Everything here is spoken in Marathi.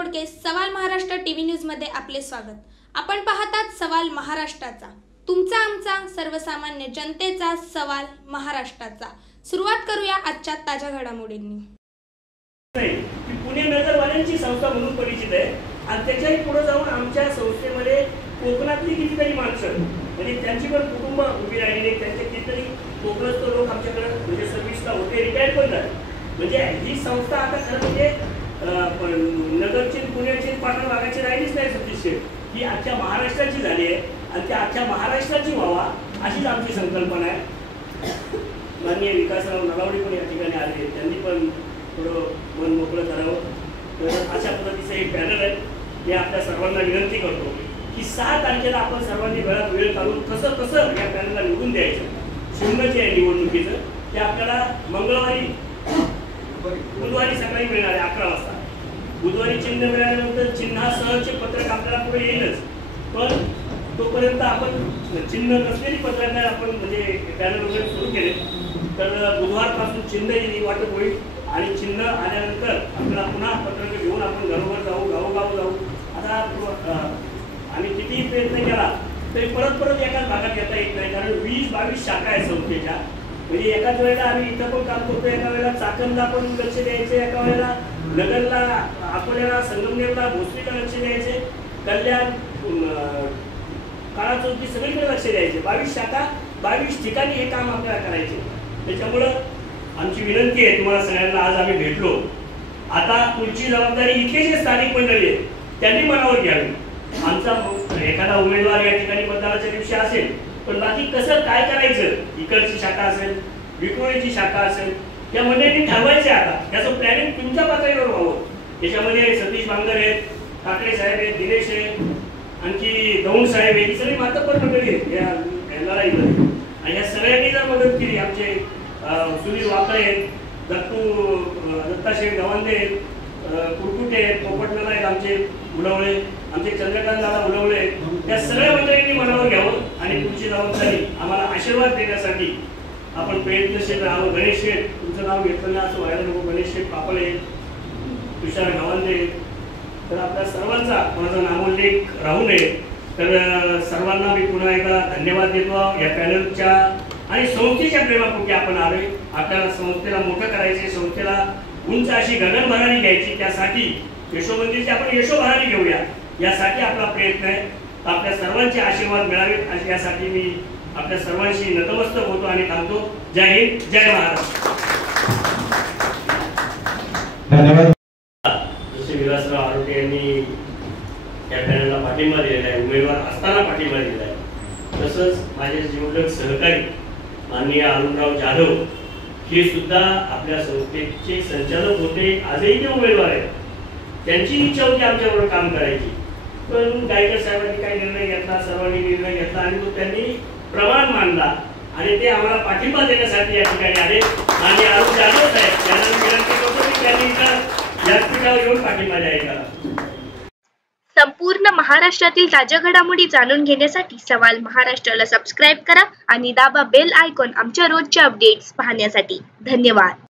मोडके सवाल महाराष्ट्र टीव्ही न्यूज मध्ये आपले स्वागत। आपण पाहतात सवाल महाराष्ट्राचा, तुमचा आमचा सर्वसामान्य जनतेचा सवाल महाराष्ट्राचा। सुरुवात करूया आजच्या ताज्या घडामोडींनी। की पुणे नगरवाल्यांची संस्था म्हणून परिचित आहे आणि त्याच्याही पुढे जाऊन आमच्या संस्थेमध्ये कोकणातली कितीतरी माणसं म्हणजे त्यांची पण कुटुंब उभी राहिली, त्यांचे कितीतरी कोकणस्थ लोक आमच्याकडे म्हणजे सर्व्हिसला होते, रिटायर पण झाले। म्हणजे ही संस्था आता खरं म्हणजे नगरची पुण्याची पाटण भागाची राहिलीच नाही सतीश शेठ, ही आजच्या महाराष्ट्राची झाली आहे आणि त्या आजच्या महाराष्ट्राची व्हावा अशीच आमची संकल्पना आहे। माननीय विकासराव नलावडे पण या ठिकाणी आले, त्यांनी पण थोडं मन मोकळं करावं। तर अशा पद्धतीचं एक पॅनल आहे। मी आपल्या सर्वांना विनंती करतो की 6 तारखेला आपण सर्वांनी वेळात वेळ काढून कसं कसं या पॅनलला निवडून द्यायचं। चिन्ह जे आहे निवडणुकीचं ते आपल्याला बुधवारी सकाळी मिळणार आहे 11 वाजता। बुधवारी चिन्ह मिळाल्यानंतर चिन्हासहचे पत्रक आपल्याला पुढे येईलच, पण तोपर्यंत आपण चिन्ह नसलेली पत्रक आपण म्हणजे पॅनल वगैरे सुरू केले तर बुधवारपासून चिन्ह वाटप होईल आणि चिन्ह आल्यानंतर आपल्याला पुन्हा पत्रक घेऊन आपण घरोघर जाऊ, गावोगाव जाऊ। आता आम्ही कितीही प्रयत्न केला तरी परत एकाच भागात येता येत नाही, कारण 20-22 शाखा आहेत संस्थेच्या। म्हणजे एकाच वेळेला आम्ही इथं पण काम करतो, एका वेळेला चाकणला पण लक्ष द्यायचे, एका वेळेला नगरला, अकोल्याला, संगमनेरला, भोसरीला लक्ष द्यायचे, कल्याण, काळा चौकी सगळीकडे लक्ष द्यायचे। 22 शाखा 22 ठिकाणी हे काम आपल्याला करायचे। त्याच्यामुळं आमची विनंती आहे तुम्हाला सगळ्यांना, आज आम्ही भेटलो, आता पुढची जबाबदारी इथले जे स्थानिक मंडळी आहेत त्यांनी मनावर घ्यावी। आमचा एखादा उमेदवार या ठिकाणी मतदानाच्या दिवशी असेल, पण बाकी कसं काय करायचं, इकडची शाखा असेल, विक्रोळीची शाखा असेल, त्या मंडळींनी ठरवायचे। आता त्याचं प्लॅनिंग तुमच्या पातळीवर व्हावं। त्याच्यामध्ये सतीश बांगर आहेत, ठाकरे साहेब आहेत, दिनेश आहेत, आणखी दौंड साहेब आहेत, ही सगळी मातब्बर मंडळी आहेत या लढाईमध्ये। आणि या सगळ्यांनी जर मदत केली, आमचे सुनील वाकळे आहेत, दत्ताशेठ गवांदे आहेत, कुरकुटे आहेत, पोपटनाला आहेत, आमचे उलवळे, आमचे चंद्रकांत दादा उलवळे, त्या सगळ्या मंडळींनी मनावर घ्यावं आणि पुढची जबाबदारी आम्हाला आशीर्वाद देण्यासाठी आपण प्रयत्नशील राहावं। गणेश शेठ, तुमचं नाव घेतलं ना असं व्हायला नको, गणेश शेठ पापळे, तुषार गवांदे, तर आपल्या सर्वांचा माझा नामोल्लेख राहू नये। तर सर्वांना मी पुन्हा एकदा धन्यवाद देतो या पॅनलच्या आणि संस्थेच्या प्रेमापोटी आपण आलोय। आपल्याला संस्थेला मोठं करायचे, संस्थेला उंच अशी गगनभरारी घ्यायची, त्यासाठी यशोमंदिरची आपण यशोभरारी घेऊया, यासाठी आपला प्रयत्न आहे। आपल्या सर्वांचे आशीर्वाद मिळावेत यासाठी मी आपल्या सर्वांशी नतमस्तक होतो आणि थांबतो। जय हिंद, जय महाराष्ट्र। धन्यवाद। जसे विलासराव आरोटे यांनी या पॅनलला पाठिंबा दिलेला आहे, उमेदवार असताना पाठिंबा दिलेला आहे, तसंच माझे जीवलग सहकारी माननीय अरुणराव जाधव हे सुद्धा आपल्या संस्थेचे संचालक होते, आजही ते उमेदवार आहेत। त्यांची इच्छा होती आमच्याबरोबर काम करायची, पण गायकर साहेबांनी काही निर्णय घेतला, सर्वांनी निर्णय घेतला आणि तो त्यांनी प्रमाण मानला आणि ते आम्हाला पाठिंबा देण्यासाठी या ठिकाणी आले। आणि अरुण जाधव साहेब यांना विनंती करतो की त्यांनी व्यासपीठावर येऊन पाठिंबा द्यायचा। संपूर्ण महाराष्ट्रातील ताज्या घडामोडी जाणून घेण्यासाठी सवाल महाराष्ट्राला सबस्क्राईब करा आणि दाबा बेल आयकॉन आमच्या रोजच्या अपडेट्स पाहण्यासाठी। धन्यवाद।